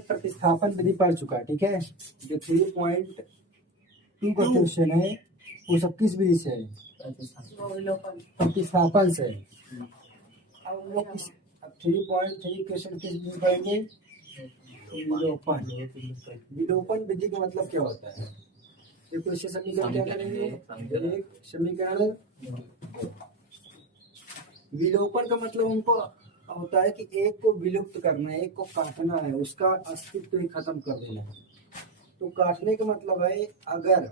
प्रतिस्थापन विधि पढ़ चुका है, ठीक है। जो 3.2 का क्वेश्चन है वो सब किस विधि से है? प्रतिस्थापन से। अब हम लोग 3.3 क्वेश्चन किस विधि पढ़ेंगे? विलोपन। विलोपन विधि का मतलब क्या होता है? देखो इससे समीकरण क्या करेंगे? एक समीकरण विलोपन का मतलब उनको होता है कि एक को विलुप्त करना है, एक को काटना है, उसका अस्तित्व ही खत्म कर देना है। तो काटने का मतलब है अगर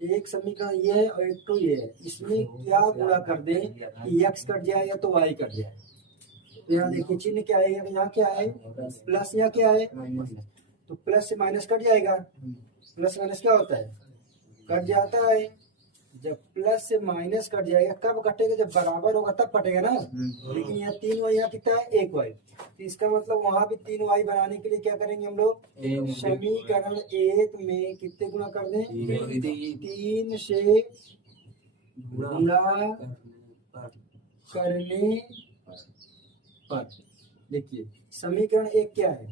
एक समीकरण ये है और एक तो ये है, इसमें क्या गुणा कर दे कि x कट जाए या तो y कट जाए। तो यहाँ देखिए चिन्ह क्या है, यहाँ क्या है प्लस, यहाँ क्या है तो प्लस से माइनस कट जाएगा। प्लस माइनस क्या होता है? कट जाता है। जब प्लस से माइनस कट जाएगा कब कटेगा? जब बराबर होगा तब कटेगा ना। लेकिन यहाँ 3y, यहाँ कितना है 1y, तो इसका मतलब वहां भी 3y बनाने के लिए क्या करेंगे हम लोग? समीकरण 1 में कितने गुणा कर दें? 3 से गुणा करने पर। देखिए समीकरण 1 क्या है?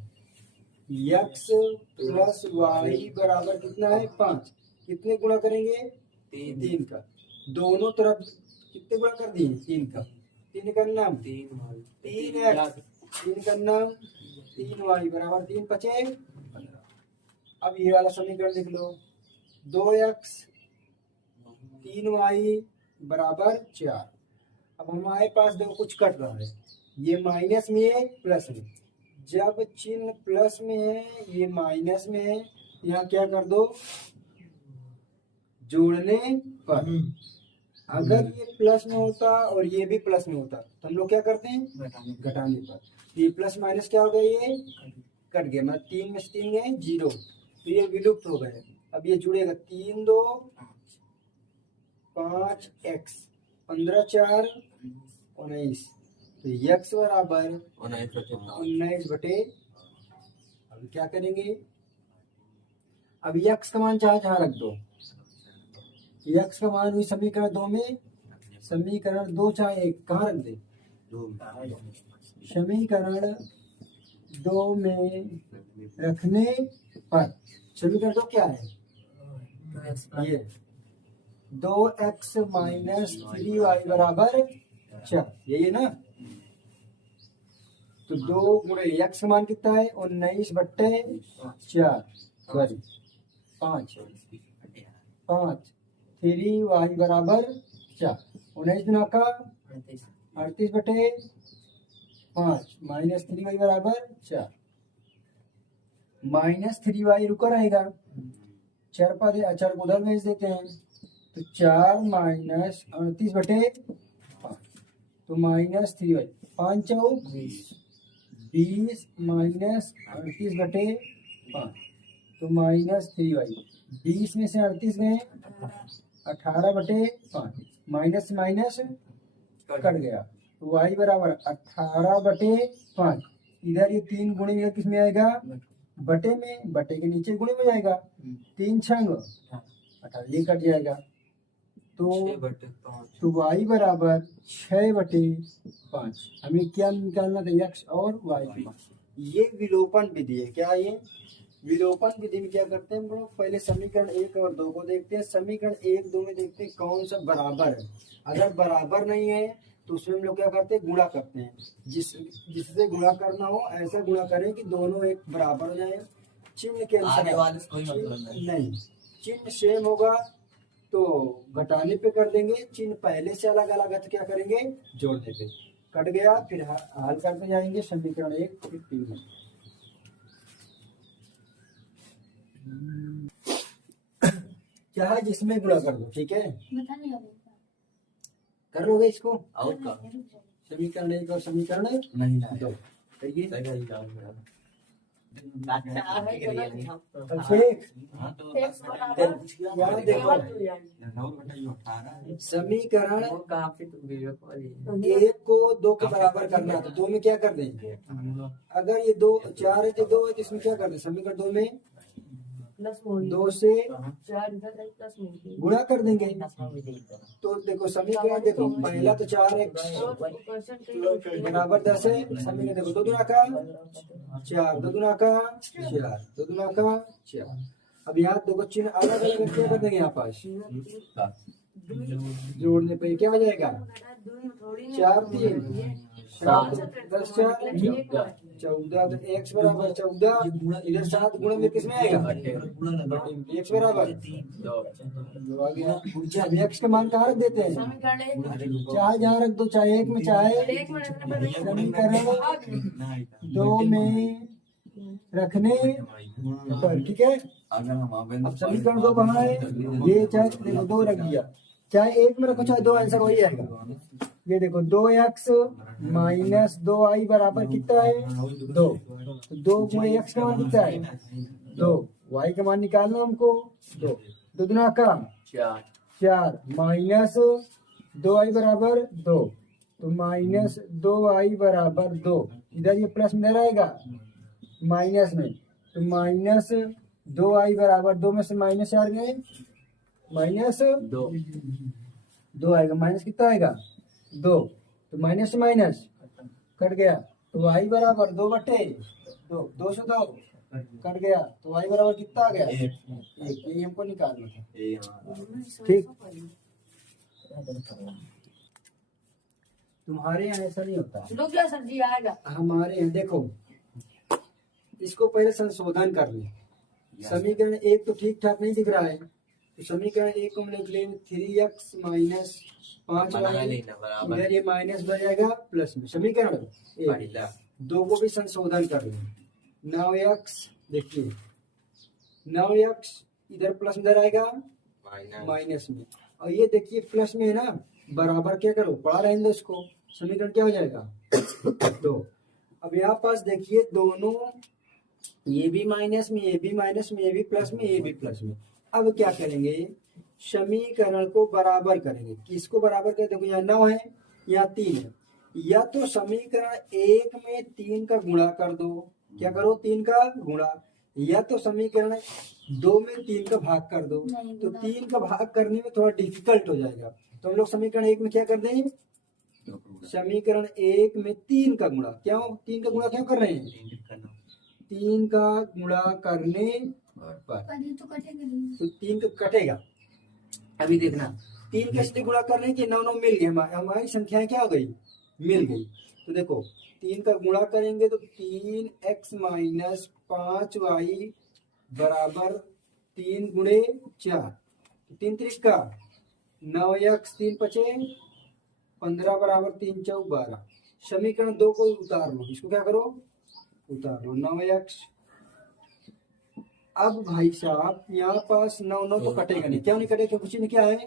x प्लस वाई बराबर कितना है 5। कितने गुणा करेंगे? 3 का। दोनों तरफ कितने गुणा कर दिए? 3 का। 3 का नाम 3x, 3 का नाम 3y बराबर 3 बचे 15। अब ये वाला समीकरण लिख लो। 2x 3y बराबर 4। अब हमारे पास देखो कुछ कट रहा है, ये माइनस में है प्लस में। जब चिन्ह प्लस में है ये माइनस में है, यहाँ क्या कर दो? जोड़ने पर। अगर ये प्लस में होता और ये भी प्लस में होता तो हम लोग क्या करते हैं? घटाने पर। ये प्लस माइनस क्या हो गया? ये कट गया, मतलब 3 में से 3 गए 0, तो ये विलुप्त हो गए। अब ये जुड़ेगा 3 2 5x 15 4 19, तो x बराबर 19 बटे। अब क्या करेंगे? अब x का मान जहाँ रख दो, x का मान हुई समीकरण 2 में, समीकरण 2 चाहे 1 कहाँ रख दे? समीकरण 2 में रखने पर समीकरण 2 क्या है? ये 2x माइनस 3y बराबर 4, यही ना। तो 2 गुणे x का मान कितना है? 19 बट्टे 4 सॉरी 5 3y बराबर 4। 19 गुना का 38 बटे 5 माइनस 3y बराबर 4। माइनस 3y रुका रहेगा, 4 पर 4 को उधर भेज देते हैं, तो 4 माइनस 38 बटे 5, तो माइनस 3y 5 चौक 20 माइनस 38 बटे 5, तो माइनस 3y। 20 में से 38 गए 18 बटे 5, माइनस माइनस कट गया, तो y बराबर 18 बटे 5। इधर ये 3 गुणे में किस में आएगा? बटे में, बटे के नीचे गुणे में जाएगा। 3 छंग 18, ये कट जाएगा, तो y बराबर 6 बटे 5। हमें क्या निकालना था? x और y की मान। ये विलोपन विधि है। क्या ये विलोपन विधि में क्या करते हैं हम लोग? पहले समीकरण 1 और 2 को देखते हैं। समीकरण 1 2 में देखते हैं कौन सा बराबर है। अगर बराबर नहीं है तो उसमें हम लोग क्या करते हैं? गुणा करते हैं। जिससे गुणा करना हो ऐसा गुणा करें कि दोनों एक बराबर हो जाए। चिन्ह के अनुसार नहीं, चिन्ह सेम होगा तो घटाने पे कर देंगे, चिन्ह पहले से अलग अलग है तो क्या करेंगे? जोड़ने पे। कट गया, फिर हल करते जाएंगे समीकरण 1 फिर 3 में। क्या है जिसमें गुणा कर दो, ठीक है। कर लोगे इसको? और का समीकरण 1 और समीकरण 2 करिए। समीकरण 1 को 2 के बराबर करना है तो 2 में क्या कर देंगे? अगर ये 2 4 है तो 2 है तो इसमें क्या कर दे? समीकरण 2 में प्लस वही 2 से 4 इधर है प्लस में गुणा कर देंगे। तो देखो समीकरण देखो, पहला तो 4x बराबर 10 है। समीकरण देखो, 2 दूना का 4, 2 दूना का 4, 2 दूना का 4। अब यहाँ देखो चिन्ह अलग अलग क्या कर देंगे, यहाँ पास जोड़ने पे क्या हो जाएगा, 4 3 7 10 4 14। तो x बराबर 14, इधर 7 गुणा में किसमें आएगा, x बराबर 2 आ गया। अब x का मान कहाँ रख देते हैं, चाहे जहाँ रख दो, चाहे 1 में चाहे समीकरण 2 में रखने पर, ठीक है। अब समीकरण 2 कहाँ है, ये चाहे देखो 2 रख दिया, चाहे 1 में रखो चाहे 2, आंसर वही आएगा। ये देखो 2x माइनस 2i बराबर कितना है, 2। 2 गुणे x का मान कितना है, 2। y का मान निकालना हमको, 2। 2 दूना का 4 माइनस 2i बराबर 2। तो माइनस 2i बराबर 2, इधर ये प्लस में रहेगा माइनस में, तो माइनस 2i बराबर 2 में से माइनस 4 गए, माइनस 2 आएगा, माइनस कितना आएगा 2। तो माइनस से माइनस कट गया, तो y बराबर 2/2, 2 से 2 कट गया, तो y बराबर कितना आ गया, 1। ये हमको निकालना था, ठीक। तुम्हारे यहाँ ऐसा नहीं होता, सर जी आएगा हमारे यहाँ देखो, इसको पहले संशोधन कर ले। समीकरण 1 तो ठीक ठाक नहीं दिख रहा है, तो समीकरण 1 को हम लिख लेंगे 3x माइनस 5y, इधर ये माइनस बन जाएगा प्लस में। समीकरण 2 को भी संशोधन कर लेंगे, 9x देखिए 9x इधर प्लस इधर आएगा माइनस में, और ये देखिए प्लस में है ना, बराबर क्या करो, पढ़ा रहने दो इसको। समीकरण क्या हो जाएगा 2। अब यहाँ पास देखिए दोनों, ये भी माइनस में, ये भी माइनस में, ये भी प्लस में, ये भी प्लस में। अब क्या करेंगे, समीकरण को बराबर करेंगे। किसको बराबर करें, देखो यहाँ 9 है, यहाँ 3 है, या तो समीकरण 1 में 3 का गुणा कर दो, क्या करो 3 का गुणा, या तो समीकरण 2 में 3 का भाग कर दो। तो 3 का भाग करने में थोड़ा डिफिकल्ट हो जाएगा, तो हम लोग समीकरण 1 में क्या कर देंगे, समीकरण 1 में 3 का गुणा, क्यों 3 का गुणा क्यों कर रहे हैं, 3 का गुणा करने पर तो 3 का कटेगा। अभी देखना 3 कैसे गुणा करने के 9 9 मिल गए, हमारी संख्याएं क्या हो गई, मिल गई। तो देखो 3 का गुणा करेंगे तो 3x माइनस 5y बराबर 3 गुणे 4, 3 3 का 9x, 3 5 15 बराबर 3 4 12। समीकरण 2 को उतार लो, इसको क्या करो उतार लो, 9x। अब भाई साहब यहाँ पास 9 9 तो कटेगा नहीं, क्यों नहीं कटेगा, क्योंकि चिन्ह क्या है,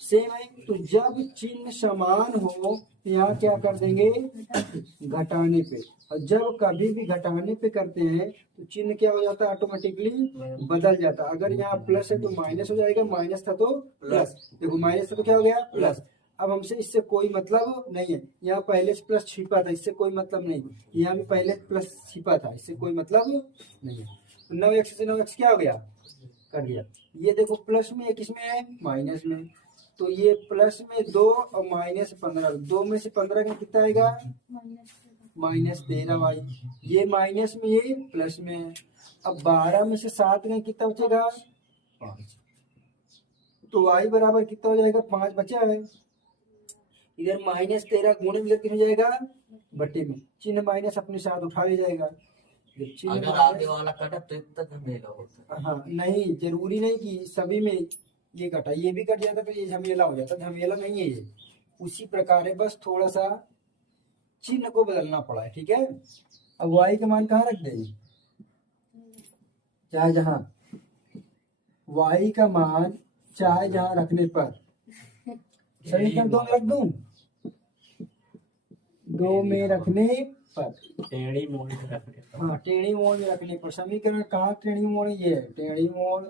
सेम है। तो जब चिन्ह समान हो यहाँ क्या कर देंगे, घटाने पे, और जब कभी भी घटाने पे करते हैं तो चिन्ह क्या हो जाता है, ऑटोमेटिकली बदल जाता है। अगर यहाँ प्लस है तो माइनस हो जाएगा, माइनस था तो प्लस, देखो माइनस था तो क्या हो गया प्लस। अब हमसे इससे कोई मतलब नहीं है, यहाँ पहले से प्लस छिपा था, इससे कोई मतलब नहीं, यहाँ भी पहले प्लस छिपा था, इससे कोई मतलब नहीं है। 9x से 9x क्या हो गया, कर दिया। ये देखो प्लस में है, किसमें है, माइनस में, तो ये प्लस में 2 और माइनस 15, 2 में से 15 का कितना आएगा, माइनस 13y। ये माइनस में, ये प्लस में है। अब 12 में से 7 का कितना बचेगा, 5। तो y बराबर कितना हो जाएगा, 5 बचा है। इधर माइनस 13 गुणे में कितना हो जाएगा, बट्टे में, चिन्ह माइनस अपने साथ उठा ले जाएगा। अगर आगे वाला कटा तो इतना झमेला होता है। हाँ नहीं, जरूरी नहीं कि सभी में ये कटा, ये भी कट जाता तो ये झमेला हो जाता, झमेला नहीं है ये, उसी प्रकार है, बस थोड़ा सा चिन्ह को बदलना पड़ा है, ठीक है। अब y का मान कहाँ रख देंगे, चाहे जहाँ y का मान चाहे जहाँ रखने पर, समीकरण 2 में रख दूं, 2 में रखने पर, टेढ़ी मोड़ में रखने पर। हाँ टेढ़ी मोड़ में रखने पर। समीकरण कहाँ टेढ़ी मोड़, ये है टेढ़ी मोड़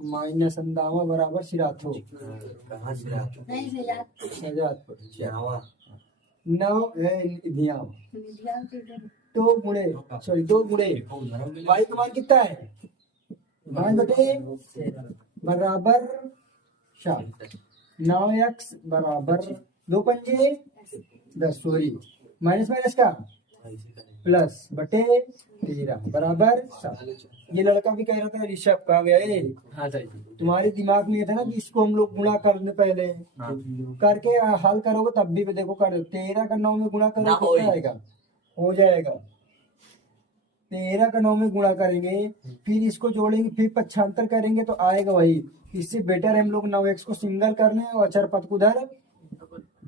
माइनस अंदावा बराबर सिराथो, कहाँ से आता है? सजादपुर जावा। 9 है धियावा, दो गुणे सॉरी 2 गुणे y का मान कितना है 5 बराबर 7 9x बराबर 2 पंजे 10 सॉरी माइनस माइनस का प्लस बटे 13 बराबर 7। ये लड़का भी कह रहा था ऋषभ कहा गया है तुम्हारे दिमाग में ये था ना कि इसको हम लोग गुणा करने पहले करके हल करोगे तब भी देखो कर 13 का 9 में गुणा करो कितना आएगा हो जाएगा 13 का 9 में गुणा करेंगे फिर इसको जोड़ेंगे फिर पक्षांतर करेंगे तो आएगा वही। इससे बेटर हम लोग 9x को सिंगल कर लें और अचर पद को उधर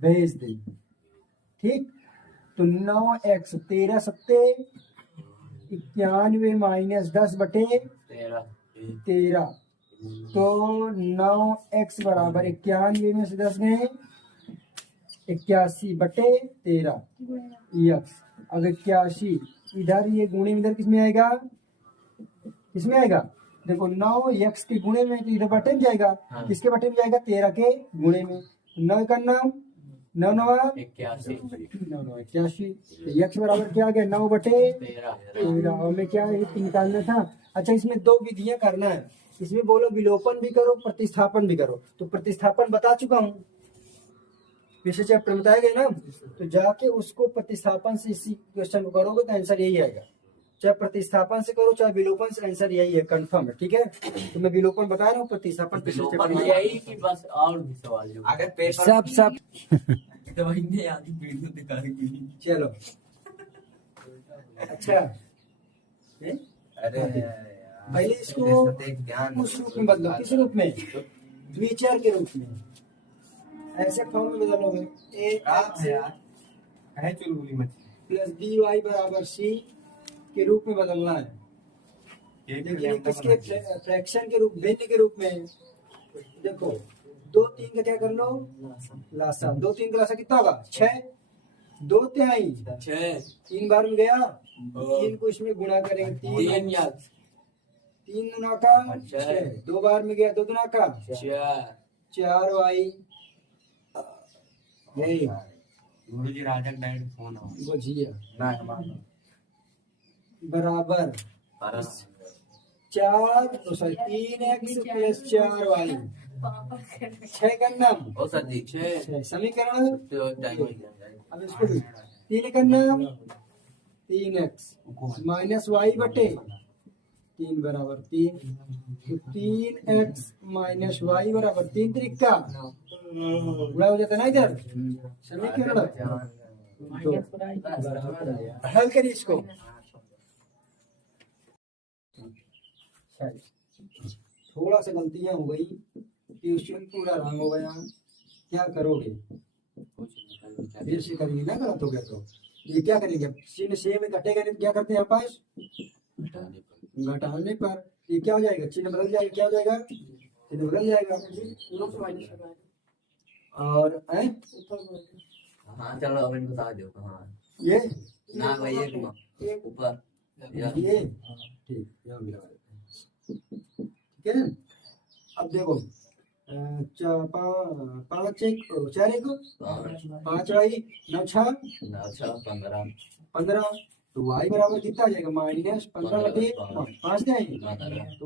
भेज दें। ठीक तो 9x 13 सत्ते 91 माइनस 10 बटे 13 तो 9x बराबर 91 में से 10 गए 81 बटे 13 यक्स। अब 81 इधर ये गुणे में इधर किसमें आएगा देखो 9 यक्स के गुणे में तो इधर बटे में जाएगा किसके बटे में जाएगा 13 के गुणे में 9 का नाम 9 9 81 यक्स बराबर क्या आ गया 9 बटे 13 और में क्या निकालना था। अच्छा इसमें दो विधियां करना है इसमें बोलो विलोपन भी करो प्रतिस्थापन भी करो। तो प्रतिस्थापन बता चुका हूँ पिछले चैप्टर बताया गया ना तो जाके उसको प्रतिस्थापन से इसी क्वेश्चन को करोगे तो आंसर यही आएगा। चाहे प्रतिस्थापन से करो चाहे विलोपन से आंसर यही है कंफर्म है। ठीक है तो मैं विलोपन बता रहा हूँ प्रतिस्थापन पिछले चैप्टर में यही कि बस और भी सवाल जो अगर पेपर सब तो वही ने आधी वीडियो दिखा दी चलो अच्छा अरे पहले इसको उस रूप में बदलो किस रूप में द्विचर के रूप में ऐसे फॉर्म में बदलोगे प्लस बी वाई बराबर सी के रूप में बदलना है लेकिन किसके फ्रैक्शन के रूप भिन्न के रूप में। देखो 2 3 का क्या कर लो लासा 2 3 का लासा कितना होगा 6 2 तिहाई 3 बार में गया 3 को इसमें गुणा करेंगे 3 गुना का 6 2 बार में गया 2 गुना का 4 वाई यही गुरुजी राजा डायरेक्ट फोन आओ बुझिया बराबर 3x प्लस 4 वाई 6 का नाम ओ सर जी 6 समीकरण तो टाइम हो गया अब इसको 3 का नाम 3x माइनस वाई बटे 3 बराबर 3 तो 3x माइनस वाई बराबर 3 त्रिका गुणा हो जाता है ना इधर समीकरण हल करिए इसको थोड़ा सा गलतियां हो गई क्वेश्चन पूरा रंग हो गया क्या करोगे फिर से करेंगे ना गलत हो गया तो ये क्या करेंगे चिन्ह सेम घटेगा नहीं क्या करते हैं पास घटाने पर ये क्या हो जाएगा चिन्ह बदल जाएगा क्या हो जाएगा चिन्ह बदल जाएगा और हाँ चलो अब इनको बता दो हाँ ये ना भाई ये ऊपर ये ठीक है अब देखो 5 1 4 1 5 वाई 9 6 15 तो y बराबर कितना आ जाएगा माइनस 15 बटे 5 जाएगी तो y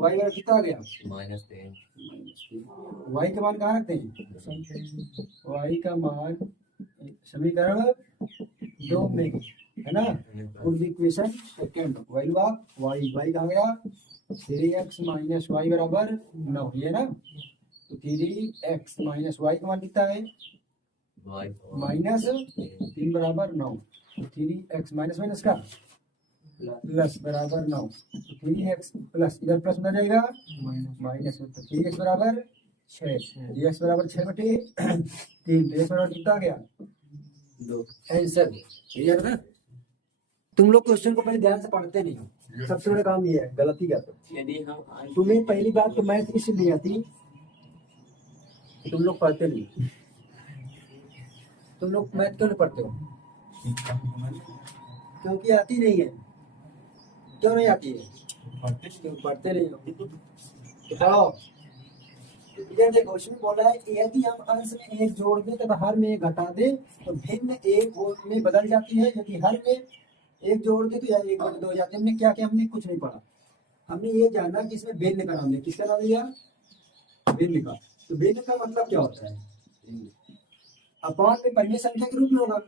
बराबर कितना आ गया y का मान कहाँ रखते हैं y का मान समीकरण 2 में है ना good equation second value of y कहाँ गया 3x माइनस वाई बराबर 9 ये ना तो 3x माइनस वाई का मान कितना है माइनस 3 बराबर 9 3x माइनस माइनस का प्लस बराबर 9 तो 3x प्लस इधर प्लस बन जाएगा माइनस तो 3x बराबर 6 x बराबर 6 बटे 3 x बराबर कितना आ गया 2 आंसर क्लियर ना। तुम लोग क्वेश्चन को पहले ध्यान से पढ़ते नहीं सबसे बड़ा काम ये है गलती क्या यदि हम तुम्हें पहली बात तो मैथ इसलिए आती तुम लोग पढ़ते नहीं तुम लोग मैथ क्यों नहीं पढ़ते हो क्योंकि आती नहीं है क्यों नहीं आती है क्यों पढ़ते नहीं हो तो पढ़ो इधर देखो इसमें बोला है यदि हम अंश में एक जोड़ दें तथा हर में एक घटा दें तो भिन्न एक में बदल जाती है यदि हर में एक जोड़ दे तो यार 1/2 हो जाते। हमने क्या किया, हमने कुछ नहीं पढ़ा, हमने ये जाना कि इसमें भिन्न का नाम लिया। किसका नाम लिया, भिन्न का। तो भिन्न का मतलब क्या होता है, अपॉन में पढ़ने संख्या के रूप में होगा।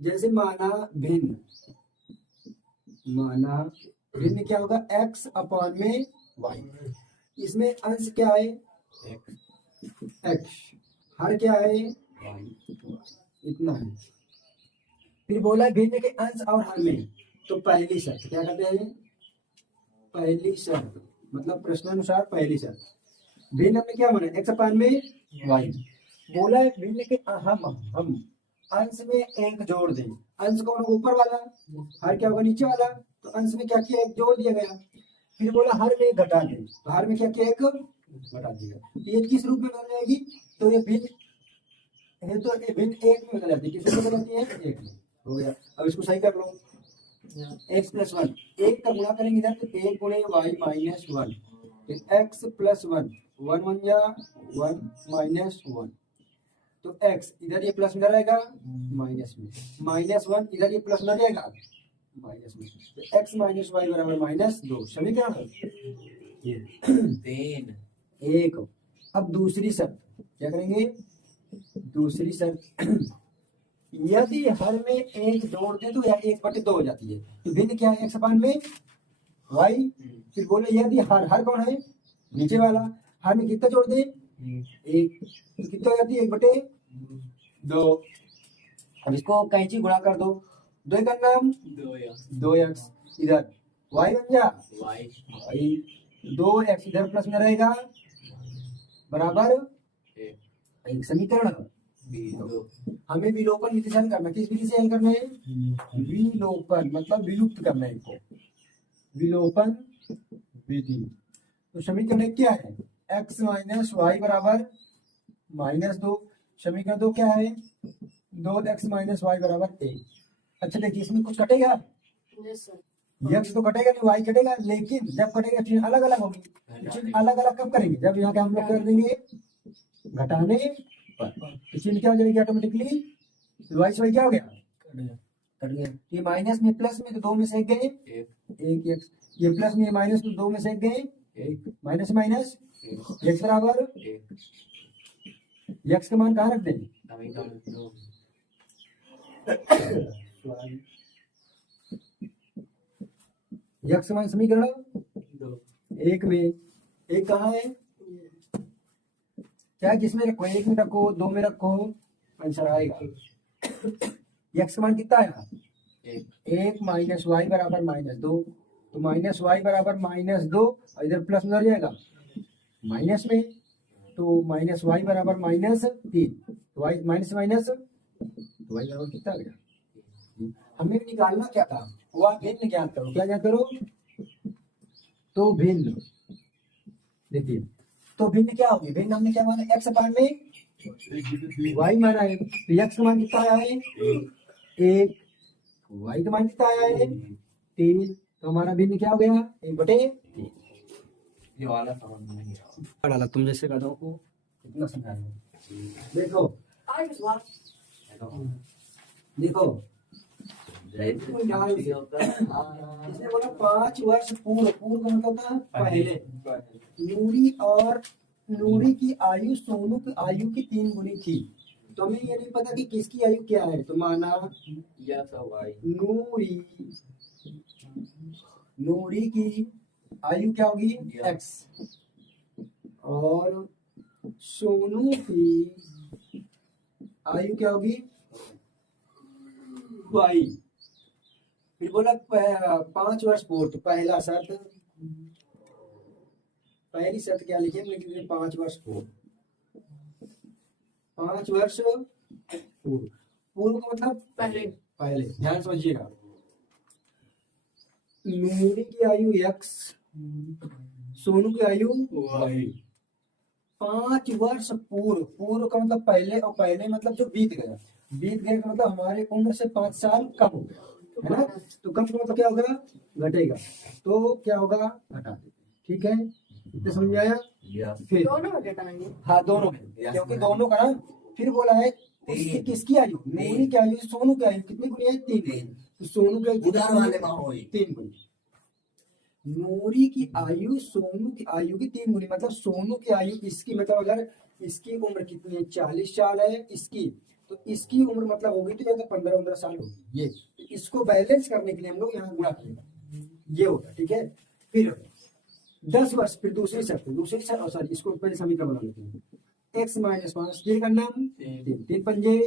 जैसे माना भिन्न, माना भिन्न क्या होगा, x अपॉन में y। इसमें अंश क्या है, x, हर क्या है, इतना है। फिर बोला भिन्न के अंश और हर में, तो पहली शर्त क्या कहते हैं, पहली शर्त मतलब प्रश्नानुसार पहली शर्त। भिन्न में क्या माना, x अपॉन में y। बोला है भिन्न के हम अंश में एक जोड़ दें। अंश कौन होगा, ऊपर वाला, हर क्या होगा, नीचे वाला। तो अंश में क्या किया, एक जोड़ दिया गया। फिर बोला हर में एक घटा दें, तो हर में क्या किया, एक घटा दिया। तो ये किस रूप में बदल जाएगी, तो ये भिन्न है, तो ये भिन्न एक में बदल जाती है। किस में बदल जाती है, एक में। हो गया, अब इसको सही कर लो। x प्लस 1, एक का गुणा करेंगे इधर, तो 1 गुणे y माइनस 1, फिर x प्लस 1, 1 1 जा 1 माइनस 1। तो x इधर ये प्लस में रहेगा माइनस में, माइनस 1 इधर ये प्लस में रहेगा माइनस में। तो x माइनस वाई बराबर माइनस 2। समीकरण ये 3 एक। अब दूसरी शर्त क्या करेंगे, दूसरी शर्त यदि हर में एक जोड़ दे तो या 1/2 हो जाती है। तो भिन्न क्या है, x अपॉन में y। फिर बोले यदि हर कौन है, नीचे वाला, हर में कितना जोड़ दे, एक, तो कितना हो जाती है, 1/2। अब इसको कैंची गुणा कर दो, 2 का नाम 2x, इधर y बन जा y, 2x इधर प्लस में रहेगा बराबर 1। समीकरण हमें विलोपन विधि से हल करना। किस विधि से हल करना है, विलोपन मतलब विलुप्त करना है इनको, विलोपन विधि। तो समीकरण क्या है, x माइनस वाई बराबर -2। समीकरण 2 क्या है, 2x माइनस वाई बराबर 1। अच्छा देखिए, इसमें कुछ कटेगा, यस सर, x तो कटेगा नहीं, y कटेगा, लेकिन जब कटेगा चीज अलग अलग होगी। चीज अलग अलग कब करेंगे, जब यहाँ के हम लोग कर देंगे घटाने पर, तो चिन्ह क्या हो जाएगी ऑटोमेटिकली, y से y क्या हो गया, कट गया। ये माइनस में प्लस में, तो 2 में से 1 गए, 1 x, ये प्लस में माइनस, तो 2 में से 1 गए, 1, माइनस माइनस x बराबर, x का मान कहाँ रख दें, x का मान समीकरण 1 में, एक कहाँ है, चाहे जिसमें रखो, 1 में रखो, 2 में रखो, आंसर आएगा। x का मान कितना आएगा, 1 माइनस वाई बराबर -2। तो माइनस वाई बराबर -2, और इधर प्लस में जाएगा माइनस में, तो माइनस वाई बराबर -3। तो वाई माइनस माइनस, तो वाई बराबर कितना आ गया। हमें निकालना क्या था, वह भिन्न ज्ञात करो। क्या ज्ञात करो, तो भिन्न। देखिए, तो भिन्न क्या होगी, भिन्न हमने क्या माना, x अपॉन में y माना है। तो x का मान कितना आया है, 1, y का मान कितना आया है, 3। तो हमारा भिन्न क्या हो गया, 1/3। ये वाला समझ में नहीं आ डाला तुम जैसे गधों को कितना समझाया। देखो आज बात देखो, रहा। इसने बोला 5 वर्ष पूर्व, पूर्व का मतलब था पहले, नूरी और नूरी की आयु सोनू की आयु की 3 गुनी थी। तो हमें ये नहीं पता कि किसकी आयु क्या है। तो माना नूरी की आयु क्या होगी, x, और सोनू की आयु क्या होगी, y। फिर बोला 5 वर्ष पूर्व। तो पहला शर्त, पहली शर्त क्या लिखे, हम लिखेंगे 5 वर्ष पूर्व। 5 वर्ष पूर्व, पूर्व का मतलब पहले, पहले। ध्यान समझिएगा, नूरी की आयु x, सोनू की आयु y। 5 वर्ष पूर्व, पूर्व का मतलब पहले, और पहले मतलब जो बीत गया, बीत गया का मतलब हमारे उम्र से 5 साल कम हो गया, है ना। तो कम का मतलब क्या होगा, घटेगा। तो क्या होगा, घटा देते। ठीक है, इतना समझ में आया। फिर दोनों में घटाएंगे। हाँ, दोनों में, क्योंकि दोनों का ना। फिर बोला है उसकी किसकी आयु, नूरी की आयु सोनू की आयु कितनी गुनी है, 3। तो सोनू की आयु उधर वाले में हो 3 गुनी। नूरी की आयु सोनू की आयु की 3 गुनी, मतलब सोनू की आयु इसकी, मतलब अगर इसकी उम्र कितनी है 40 साल है इसकी, तो इसकी उम्र मतलब होगी तो 15-15 साल होगी। ये इसको बैलेंस करने के लिए हम लोग यहाँ गुणा करेंगे, ये होगा, ठीक है। फिर 10 वर्ष, फिर दूसरी शर्त सॉरी इसको पहले समीकरण बना लेते हैं। x माइनस 5 ये करना 3 पंजे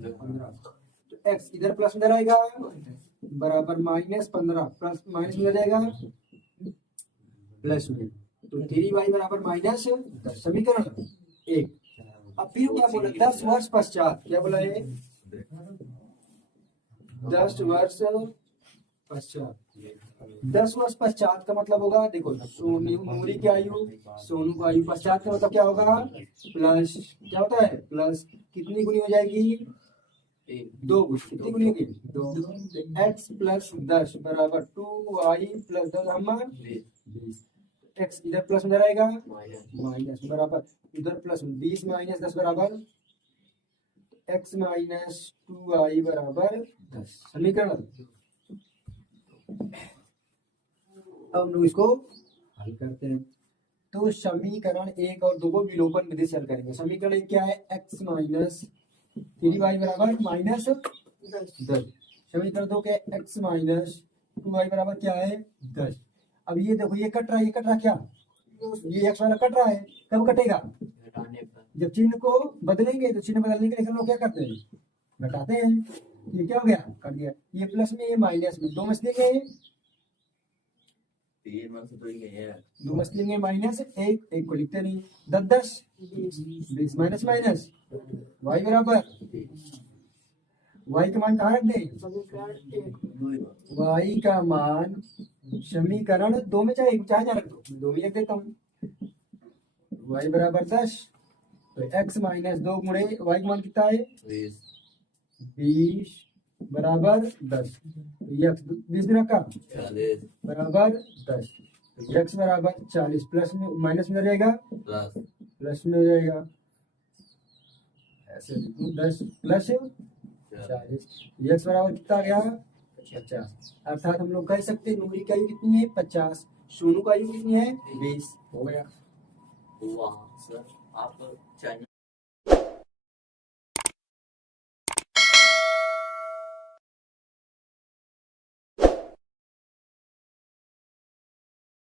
15, तो x इधर प्लस में आएगा बराबर -15 प्लस माइनस में जाएगा प्लस में, तो 3y बराबर -10 समीकरण 1। अब फिर क्या बोला, 10 वर्ष पश्चात, क्या बोला है 10 वर्ष पश्चात। 10 वर्ष पश्चात का मतलब होगा, देखो सोनू नूरी की आयु सोनू की आयु पश्चात का मतलब क्या होगा, प्लस क्या होता है प्लस, कितनी गुनी हो जाएगी 2 गुनी, कितनी गुनी होगी 2। x प्लस 10 बराबर 2y प्लस 10 हम 20। x इधर प्लस में आएगा माइनस बराबर इधर प्लस 20 माइनस 10 बराबर x माइनस 2y बराबर 10 समीकरण। अब हम लोग इसको हल करते हैं। तो समीकरण 1 और 2 को विलोपन विधि से हल करेंगे। समीकरण 1 क्या है, x माइनस 3y बराबर -10। समीकरण 2 क्या है, x माइनस 2y बराबर क्या है 10। अब ये देखो ये कट रहा क्या, ये x वाला कट रहा है, कब कटेगा जब चिन्ह को बदलेंगे। तो चिन्ह बदलने के लिए हम लोग क्या करते हैं, घटाते हैं। ये क्या हो गया, कट गया, ये प्लस में ये माइनस में, 2 मछलियां हैं, 2 मछलियां माइनस 1 को लिखते नहीं, 10 20 माइनस माइनस y बराबर, y का मान कहाँ रख दें, y का मान समीकरण 2 में चाहे जहाँ रख दो, 2 में लिख देता हूँ। y बराबर 10, तो x माइनस 2 गुणे y का मान कितना है 20 बराबर 10, x 20 दिन का बराबर 10, तो x बराबर 40 प्लस में माइनस में रहेगा प्लस में हो जाएगा, ऐसे 10 प्लस 40, x बराबर कितना आ गया 50। अर्थात हम लोग कह सकते हैं नूरी की आयु कितनी है 50, सोनू की आयु कितनी है 20 हो गया। हुआ सर आप